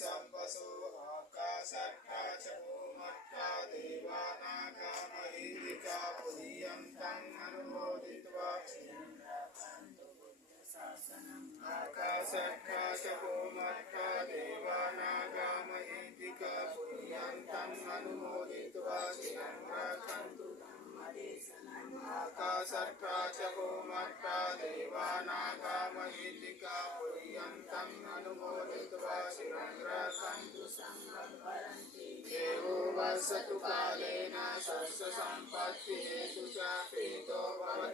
सम्पसो आकाशट्टा च भूमट्टा देवानागा महीलिका पुरीयन्तं अनुमोदित्वा आकाशट्टा च भूमट्टा देवानागा महीलिका पुरीयन्तं अनुमोदित्वा चिरं रक्षन्तु आकाशट्टा च भूमट्टा देवानागा महीलिका पुरीयन्तं अनुमोदित्वा चिरं रक्षन्तु देवो वसतु कालेन शस्य सम्पत्ति हेतु च प्रीतो भवति